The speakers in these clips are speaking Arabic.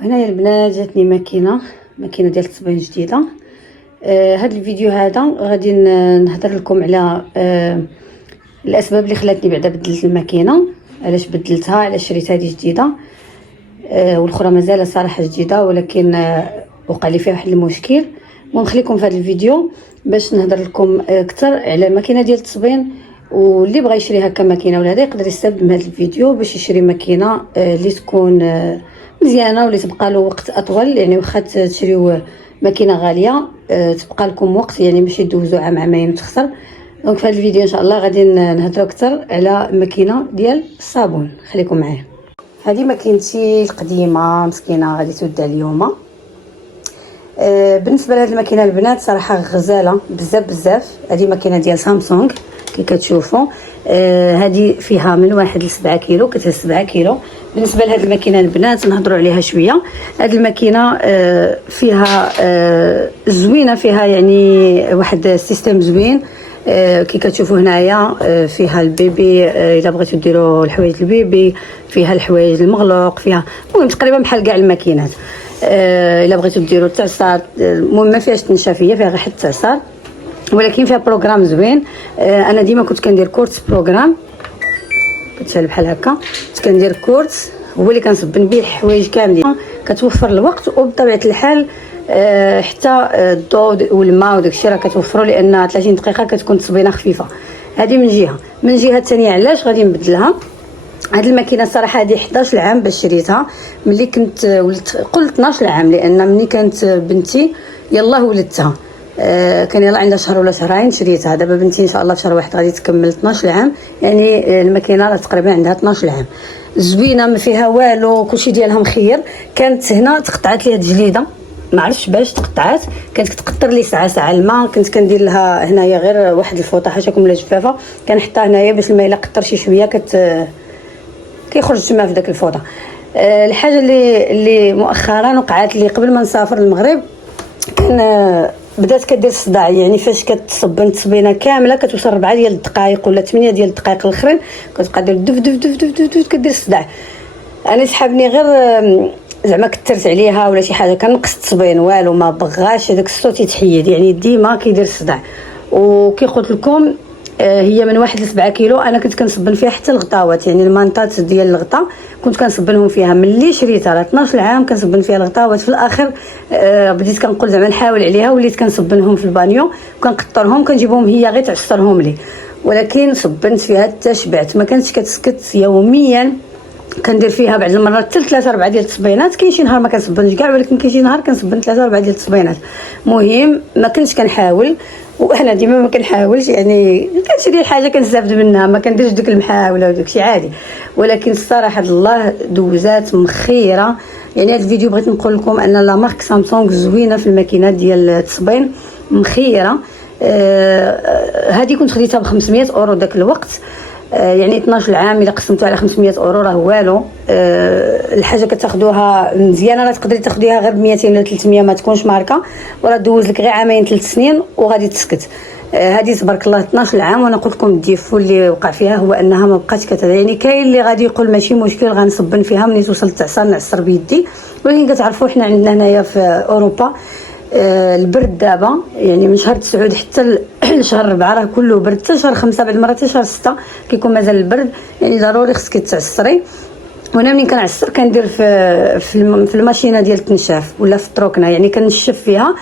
هنايا البنات جاتني ماكينه ديال التصبين جديده. هذا الفيديو هذا غادي نهضر لكم على الاسباب اللي خلاتني بعدا بدلت الماكينه، علاش بدلتها، علاش شريت هذه جديده. والاخرى مازال صراحه جديده، ولكن وقع لي فيها واحد المشكل. ونخليكم في هذا الفيديو باش نهضر لكم اكثر على الماكينه ديال التصبين، واللي بغى يشري هكا ماكينه ولا هذا يقدر يستافد من هذا الفيديو باش يشري ماكينه اللي تكون مزيانه واللي تبقى له وقت اطول. يعني واخا تشريو ماكينه غاليه تبقى لكم وقت، يعني ماشي دوزو عام عامين وتخسر. دونك في هذا الفيديو ان شاء الله غادي نهضروا اكثر على الماكينه ديال الصابون. خليكم معايا. هذه ماكينتي القديمه مسكينه غادي تودع اليوم. بالنسبه لهذه الماكينه البنات صراحه غزاله بزاف. هذه ماكينه ديال سامسونج كي كتشوفوا. هذه فيها من 1 ل 7 كيلو، كتهز 7 كيلو. بالنسبه لهذه الماكينه البنات نهضروا عليها شويه. هذه الماكينه فيها زوينه، فيها يعني واحد السيستم زوين. كي كتشوفوا هنايا فيها البيبي، الا بغيتوا ديروا الحوايج البيبي، فيها الحوايج المغلوق، فيها المهم تقريبا بحال كاع الماكينات. الا بغيتوا ديروا التعصار، المهم ما فيهاش تنشافيه، فيها غير حتى التعصار، ولكن فيها بروغرام زوين. انا ديما كنت كندير كورس بروغرام، كتسال بحال هكا، كنت كندير كورس هو اللي كنصبن به الحوايج كاملين. كتوفر الوقت، وبطبيعه الحال حتى الضوء والماء وداكشي راه كتوفروا، لان 30 دقيقه كتكون تصبينه خفيفه. هذه من جهه ثانيه علاش غادي نبدلها. هاد الماكينه صراحه هذه 11 عام باش شريتها، ملي كنت ولدت قلت 12 عام، لان ملي كانت بنتي يلاه ولدتها. كان يلا عندها شهر ولا شهرين شريتها. دابا بنتي ان شاء الله في شهر واحد غادي تكمل 12 عام، يعني الماكينه راه تقريبا عندها 12 عام. زوينه ما فيها والو، كلشي ديالها مخير. كانت هنا تقطعت لي هاد الجليده، ما عرفتش باش تقطعات، كانت كتقطر لي ساعه الماء. كنت كندير لها هنايا غير واحد الفوطه حاشاكم ولا جفافه، كنحطها هنايا باش الماء الا قطر شي شويه كيخرج الماء في داك الفوطه. الحاجه اللي مؤخرا وقعت لي قبل ما نسافر المغرب، كان بدات كدير الصداع. يعني فاش كتصبن تصبينه كامله كتوصل 4 ديال الدقائق ولا 8 ديال الدقائق الاخرين كتبقى دير دف دف دف دف دف, دف كدير الصداع. انا سحابني غير زعما كثرت عليها ولا شي حاجه، كنقص التصبين والو ما بغاش هذاك الصوت يتحيد، يعني ديما كيدير الصداع. وكي قلت لكم هي من 1 ل 7 كيلو. انا كنت كنصبن فيها حتى الغطاوات، يعني المانطات ديال الغطا كنت كنصبنهم فيها ملي شريتها راه 12 عام كنصبن فيها الغطاوات. في الاخر بديت كنقول زعما نحاول عليها، وليت كنصبنهم في البانيو وكنقطرهم كنجيبهم هي غير تعصرهم لي، ولكن صبنت فيها حتى شبعت. ما كانتش كتسكت يوميا، كندير فيها بعض المرات حتى 3 4 ديال التصبينات. كاين شي نهار ما كنصبنش كاع، ولكن كاين شي نهار كنصبن 3 4 ديال التصبينات. المهم ما كنتش كنحاول، وانا ديما ما كنحاولش، يعني كنشري الحاجه كنستافد منها، ما كنديرش ديك المحاوله وداك الشيء عادي. ولكن الصراحه الله دوزات مخيره. يعني هذا الفيديو بغيت نقول لكم ان لا مارك سامسونج زوينه في الماكينات ديال التصبين، مخيره. هذه كنت خديتها ب 500 اورو داك الوقت، يعني 12 عام الا قسمتو على 500 اورو راه والو. الحاجه كتاخذوها مزيانه، راه تقدري تاخذيها غير ب 200 ولا 300، ما تكونش ماركه، وراه دوز لك غير عامين 3 سنين وغادي تسكت. هذه تبارك الله 12 عام. وانا قلت لكم الديفو اللي وقع فيها هو انها ما بقاتش يعني كاين اللي غادي يقول ماشي مشكل غنصبن فيها ملي توصل التعصار نعصر بيدي، ولكن كتعرفوا حنا عندنا هنايا في اوروبا البرد دابا، يعني من شهر 9 حتى لشهر 4 راه كله برد، حتى شهر 5 بعد المرات حتى شهر 6 كيكون مازال البرد، يعني ضروري خصك تعصري. وانا ملي كنعصر كندير في الماشينه ديال التنشاف ولا في التروكنه، يعني كنشف فيها.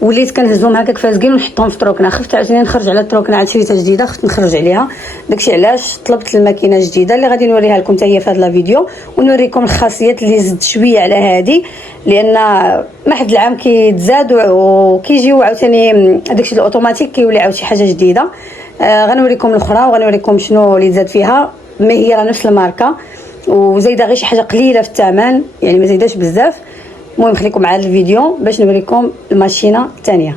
وليت كنهزهم هكاك فازقين ونحطهم في تروكنه. خفت عاوتاني نخرج على التروكنه، عاد شريتها جديده خفت نخرج عليها، داكشي علاش طلبت الماكينه جديده اللي غادي نوريها لكم حتى هي في هذا الفيديو، ونوريكم الخاصيات اللي زدت شويه على هذه، لان ما حد العام كيتزاد وكيجيو عاوتاني داكشي الاوتوماتيك كيولي عاود شي حاجه جديده. غنوريكم الاخرى وغنوريكم شنو اللي زاد فيها. ما هي راه نفس الماركه وزايده غير شي حاجه قليله في الثمن، يعني ما زايداش بزاف. المهم خليكم معايا الفيديو باش نوريكم الماشينه الثانيه.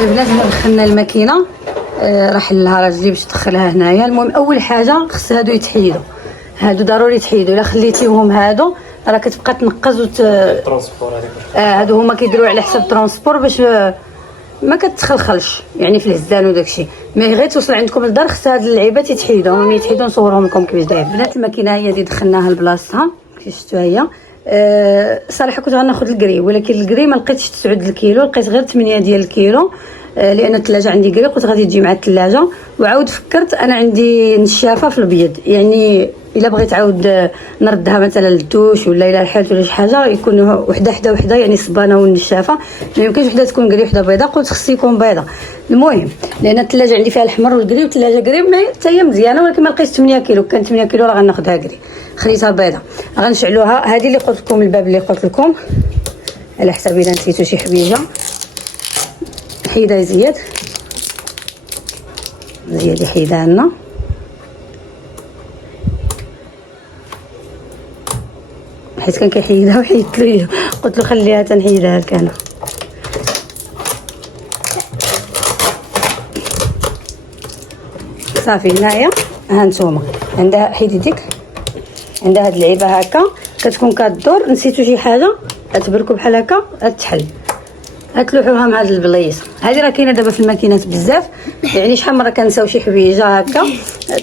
البنات هنا دخلنا الماكينه، راح لها راجلي باش تدخلها هنايا. المهم اول حاجه خص هادو يتحيدوا، هادو ضروري تحيدوا، الا خليتيهم هادو راه كتبقى تنقز الترونسبور هذيك. هادو هما كيديروا على حساب الترونسبور باش ما كتخلخلش يعني في الهزان وداكشي. مي غير توصل عندكم للدار خص هاد اللعيبات يتحيدوا، ملي يتحيدوا نصورهم لكم كيفاش داير. بنات الماكينه هي اللي دخلناها لبلاصتها كي شفتوها هي. صراحه كنت غناخذ الكري، ولكن الكري ما لقيتش 9 الكيلو، لقيت غير 8 ديال الكيلو، لان الثلاجه عندي كري قلت غادي تجي مع الثلاجه. وعاود فكرت انا عندي نشافه في الابيض، يعني الا بغيت عاود نردها مثلا للدوش ولا الا رحلت ولا شي حاجه يكون وحده يعني الصبانه والنشافه. ما يمكنش وحده تكون كري وحده بيضاء، قلت خص يكون بيضاء. المهم لان الثلاجه عندي فيها الحمر والكري، والثلاجه كري حتى هي مزيانه، ولكن ما لقيتش 8 كيلو. كان 8 كيلو راه غناخذها كري، خليتها بيضاء. غنشعلوها. هذه اللي قلت لكم الباب اللي قلت لكم على حساب الا نسيتو شي حويجه حيدها زياد يحيدها لنا. حيت كان كيحيدها وحيدت له، قلت له خليها تنحيدها لك انا. صافي هنايا ها نتوما عندها حيدي ديك، عندها هاد اللعيبه هكا كتكون كدور. نسيتو شي حاجه تبركوا بحال هكا تحل، تلوحوها مع هاد البلايص. هذه راه كاينه دابا في الماكينات بزاف، يعني شحال مره كنساو شي حويجه هكا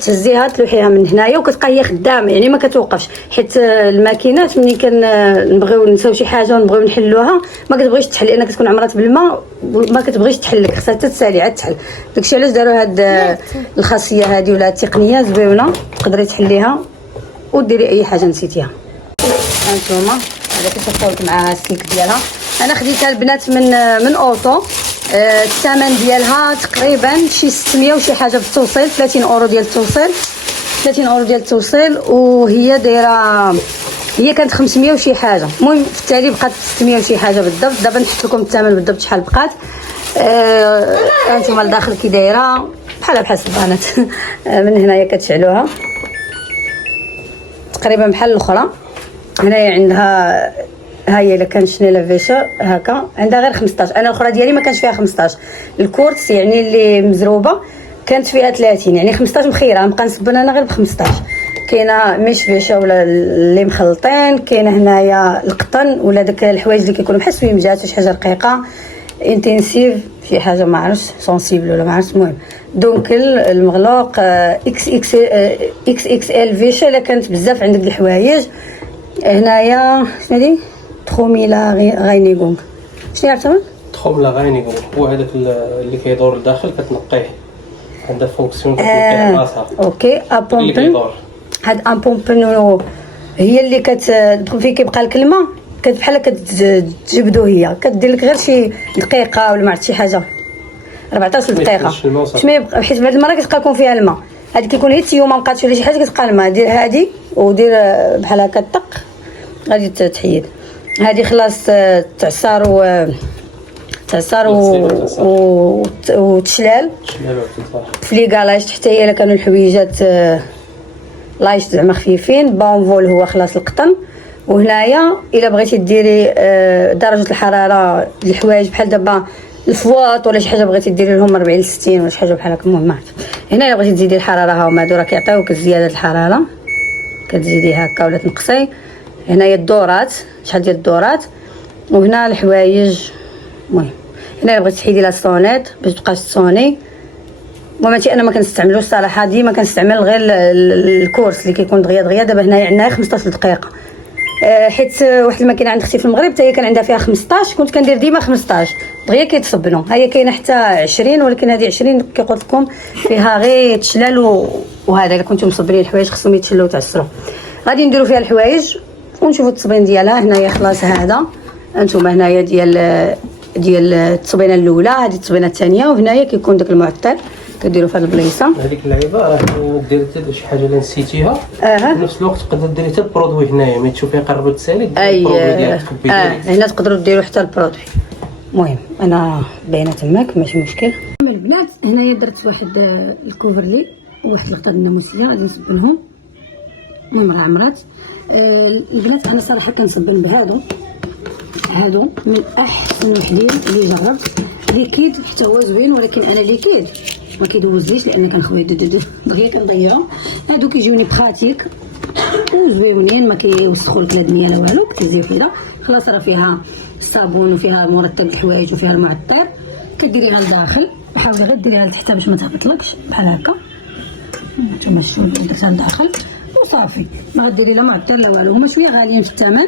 تهزيها تلوحيها من هنايا وكتبقى هي خدامه، يعني ما كتوقفش. حيت الماكينات ملي كنبغيو نساو شي حاجه ونبغيو نحلوها ما كتبغيش تحل، لان كتكون عمرات بالماء ما كتبغيش تحل لك، خصها حتى تسالي عاد تحل. داكشي علاش داروا هاد الخاصيه هذه ولا التقنيه زوينه، تقدري تحليها وديري اي حاجه نسيتيها. هانتوما هذا كيف قلت معاها السلك ديالها. انا خديتها البنات من اوطو. الثمن ديالها تقريبا شي 600 وشي حاجه بالتوصيل، 30 اورو ديال التوصيل، 30 اورو ديال التوصيل. وهي دايره، هي كانت 500 وشي حاجه. المهم في التالي بقات 600 وشي حاجه بالضبط. دابا نحط لكم الثمن بالضبط شحال بقات. هانتوما لداخل كي دايره بحال الصبانات. من هنايا كتشعلوها تقريبا بحال الاخرى. هنايا عندها ها هي الا كان شني لافيشا هكا عندها غير 15. انا الاخرى ديالي ما كانش فيها 15. الكورت يعني اللي مزروبه كانت فيها 30، يعني 15 مخيره. نبقى نصبن انا غير ب 15. كاينه مش فيشا ولا اللي مخلطين، كاينه هنايا القطن ولا داك الحوايج اللي كيكونوا بحال سويمجات شي حاجه رقيقه انتنسيف، شي حاجه ما عرفتش سونسيبل ولا ما عرفتش. المهم دونكل المغلوق اكس اكس ال فيشا الا كانت بزاف عندك الحوايج. هنايا شنو هادي تخوميلا غاينيغونغ، شنو عرفتها تخوميلا غاينيغونغ هو هذاك اللي كيدور لداخل كتنقيه، عندها فونكسيون كتنقيه راسها. اوكي ابومبن، هاد ابومبن هي اللي كتدخل فيه كيبقى لك الماء بحال كتجبدو، هي كدير لك غير شي دقيقه ولا ما عرفت شي حاجه 14 دقيقه شمي، حيت بعد المره كتبقى لكم فيها الماء. هادي كيكون هي تيوم ما بقاتش ولا شي حاجه كتبقى الماء. دير هادي ودير بحال هكا طق غادي تحيد. هادي خلاص تعصر وتشلال في لي كالاج حتى هي الا كانوا الحويجات لايش زعما خفيفين. بونفول هو خلاص القطن. وهنايا الا بغيتي ديري درجه الحراره الحوايج بحال دابا الفواط ولا شي حاجه بغيتي ديري لهم 40 60 ولا شي حاجه بحال هكا. المهم ما عرفت. هنا الا بغيتي تزيدي الحراره ها هما هادو راه كيعطيوك زياده الحراره، كتزيدي هكا ولا تنقصي. هنايا الدورات شحال ديال الدورات، وهنا الحوايج. المهم هنا الا بغيتي تحيدي لا صونيت باش تبقاش تصوني. المهم انا ما كنستعملوش صراحه، ديما كنستعمل غير الكورس اللي كيكون دغيا. دابا هنايا عندنا 15 دقيقه، حيت واحد الماكينه عند اختي في المغرب حتى هي كان عندها فيها 15، كنت كندير ديما 15 دغيا كيتصبنوا. ها هي كاينه حتى 20، ولكن هذه 20 كي قلت لكم فيها غير تشلال وهذا الا كنتم مصبرين الحوايج خصهم يتشلوا وتعسروا. غادي نديروا فيها الحوايج ونشوفوا التصبين ديالها. هنايا خلاص هذا انتم هنايا ديال التصبينه الاولى، هذه التصبينه الثانيه. وهنايا كيكون داك المعطر كديروا في هذه البلايصه. هذيك اللعيبه ديري حتى شي حاجه اللي نسيتيها في نفس الوقت تقدر ديري حتى البرودوي. هنايا ملي تشوفيه قربت تسالي البرودوي ديالك تكبي هنا تقدروا ديروا حتى البرودوي. المهم انا باينه تماك ماشي مشكل. البنات هنايا درت واحد الكوفرلي وواحد الغطاء الناموسيه غادي نصبنهم. المهم راه عمرات البنات. انا صراحه كنصبن هادو من احسن وحدين اللي جربت. ليكيد حتى هو زوين، ولكن انا ليكيد ما كيدوزليش لان كنخوي دغيا كنضيعو. هادو كيجيوني براتيك وزويونين ما كيوسخوا لك لا دنيا لا والو. كتهزيو كده خلاص راه فيها الصابون وفيها مرطب الحوايج وفيها المعطر. كديريها لداخل، حاولي غير ديريها لتحت باش ما تهبطلكش بحال هكا. نتوما شوفوا درتها لداخل وصافي، ما غديري لا معطر لا والو. هما شويه غاليين في الثمن،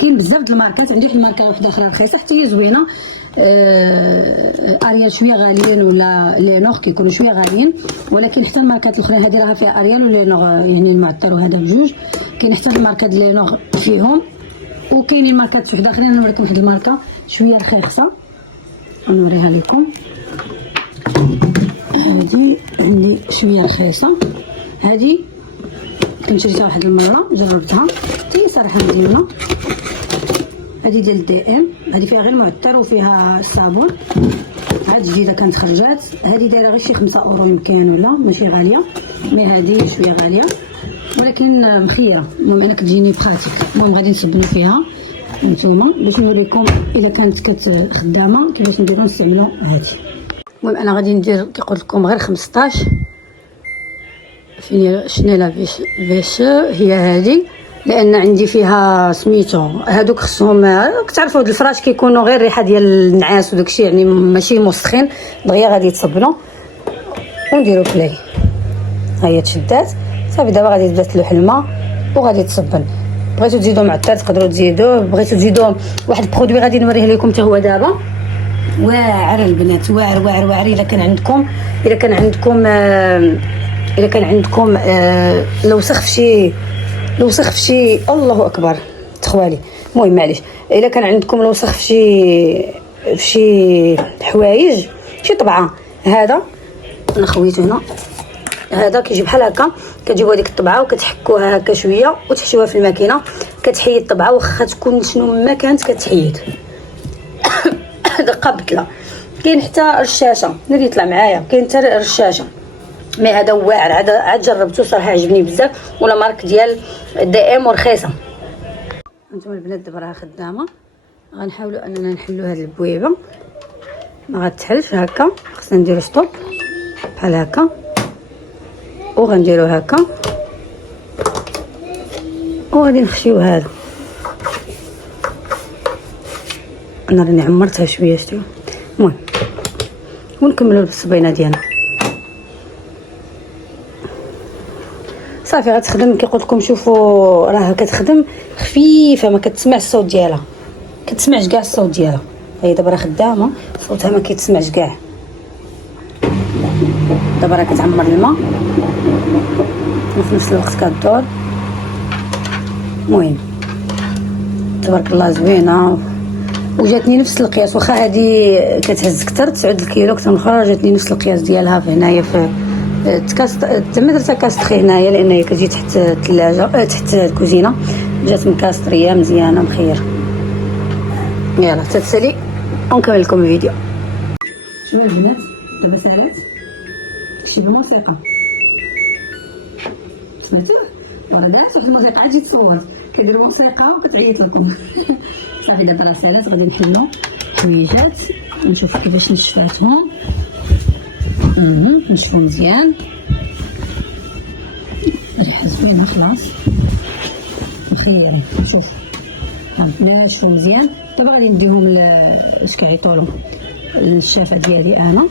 كاين بزاف د الماركات. عندي واحد الماركه وحده اخرى رخيصه حتى هي زوينه. اريال شويه غاليين ولا لينوغ كيكونوا شويه غاليين، ولكن حتى الماركات الاخرى هذه راها فيها اريال ولينوغ يعني المعطر وهذا بجوج. كاين حتى الماركات لينوغ فيهم، وكاينين ماركات وحده اخرين. نوريكم واحد الماركه شويه رخيصه نوريها لكم. هذه عندي شويه رخيصه، هذه كنت شريتها واحد المره جربتها حتى صراحه مزيونه. هذه ديال دي ام، هذه فيها غير معطر وفيها الصابون، عاد جديده كانت خرجات. هذه دايره غير شي 5 اورو يمكن ولا ماشي غاليه، مي هذه شويه غاليه ولكن مخيره. المهم انا كتجيني بخاتيك. المهم غادي نصبنوا فيها نتوما باش نوريكم الا كانت خدامه كيفاش نديرو نستعملوا هذه. المهم انا غادي ندير كيقول لكم غير 15 فين شنو لا فيش هي هذه، لان عندي فيها سميتو هادوك خصهم كتعرفوا هاد الفراش كيكونوا غير ريحه ديال النعاس وداكشي يعني ماشي مسخين دغيا غادي يتصبنوا ونديرو بلاي. ها هي تشدات صافي. دابا غادي تبدل له الماء وغادي تصبن. بغيتو تزيدوا معطر تقدروا تزيدوه، بغيتو تزيدوا واحد البرودوي غادي نوريه لكم حتى هو دابا واعر البنات، واعر واعر واعر. الا كان عندكم لو وسخ في شي الله اكبر تخوالي. المهم معليش، الا كان عندكم لو وسخ في شي حوايج شي طبعه، هذا انا خويته هنا، هذا كيجي بحال هكا. كتجيبوا هذيك الطبعه وكتحكوها هكا شويه وتحشوها في الماكينه. كتحيد الطبعه واخا تكون شنو ما كانت كتحيد دقه بتله. كاين حتى رشاشه اللي يطلع معايا، كاين حتى رشاشه، مي هذا واعر. عاد جربته صراحه عجبني بزاف، ولا مارك ديال دي ام ورخيصه. انتم البنات دابا راه خدامه، غنحاولوا اننا نحلوا هذه البويبه ما غتحلش هكا. خصنا نديرو ستوب بحال هكا وغنديرو هكا وغادي نخشيو هذا. انا راني عمرتها شويه شتو. المهم ونكملوا بالصبينه ديالنا صافي. غتخدم كي قلت لكم شوفوا راه كتخدم خفيفه، ما كتسمع الصوت ديالها، كتسمعش كاع الصوت ديالها. هي دابا راه خدامه صوتها ما كيتسمعش كاع. دابا راه كتعمر الماء وفي نفس الوقت كدور. المهم تبارك الله زوينه وجاتني نفس القياس، واخا هذه كتهز اكثر 9 الكيلو، اكثر من الاخرى جاتني نفس القياس ديالها في هنايا في تكاست. زعما درتها كاستري هنايا لان هي كتجي تحت الثلاجه تحت الكوزينه. جات مكاستريه مزيانه مخيره. يلا تتسالي ونكمل لكم الفيديو. شويه البنات دابا سالات شي بموسيقى سمعتوا ورا دارت واحد الموسيقى عاد جيت تصور كيديروا موسيقى وكتعيط لكم صافي. دابا راه سالات غادي نحلو حويجات ونشوف كيفاش نشفاتهم. نشفو مزيان، ريحه زوينه خلاص مخيرين. شوف نشفو مزيان. دابا غادي نديهم اش كيعيطولو للشافه ديالي انا.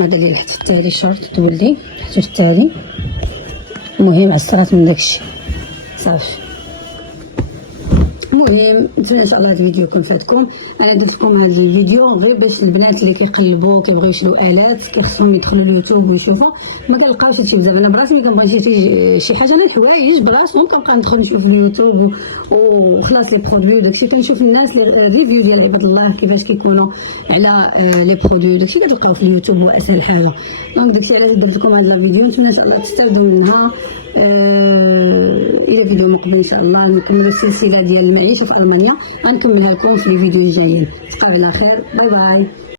هذا اللي لحت في التالي شرط تولي لحتو في التالي. المهم عصرات من داكشي صافي. المهم ان شاء الله هذا الفيديو يكون فاتكم. انا درت لكم هذا الفيديو غير باش البنات اللي كيقلبوا كيبغيو يشريو الات كيخصهم يدخلوا اليوتيوب ويشوفوا. ما كنلقاوش هادشي بزاف. انا براسي ملي كنبغي شي حاجه انا الحوايج براسهم كنبقى ندخل نشوف اليوتيوب وخلاص لي برودوي داكشي. كنشوف الناس لي ريفيو ديال عباد الله كيفاش كيكونوا على لي برودوي داكشي كتلقاو في اليوتيوب هو اسهل حاجه. دونك داكشي علاش درت لكم هذا الفيديو. نتمنى ان شاء الله تستافدوا منها. الى فيديو مقبل ان شاء الله نكمل السلسله ديال المعيشه في المانيا. غنكملها لكم في الفيديو الجايين. تبقاو على خير. باي باي.